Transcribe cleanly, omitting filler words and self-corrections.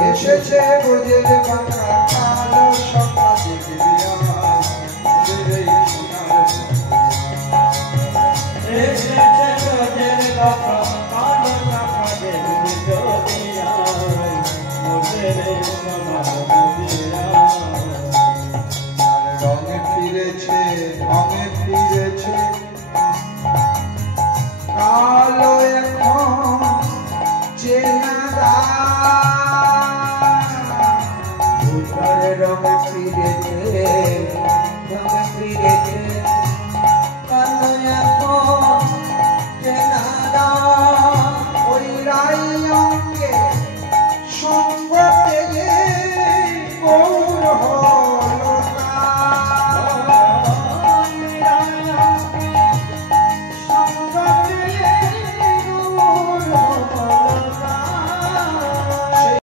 এসেছে বোঝের বাঁকা কালো সকা দেখবি এসেছে বোঝের বাঁকা কালো সকা দেখবি রঙে ফিরেছে কালো এখন চেনা রঙে ফিরেছে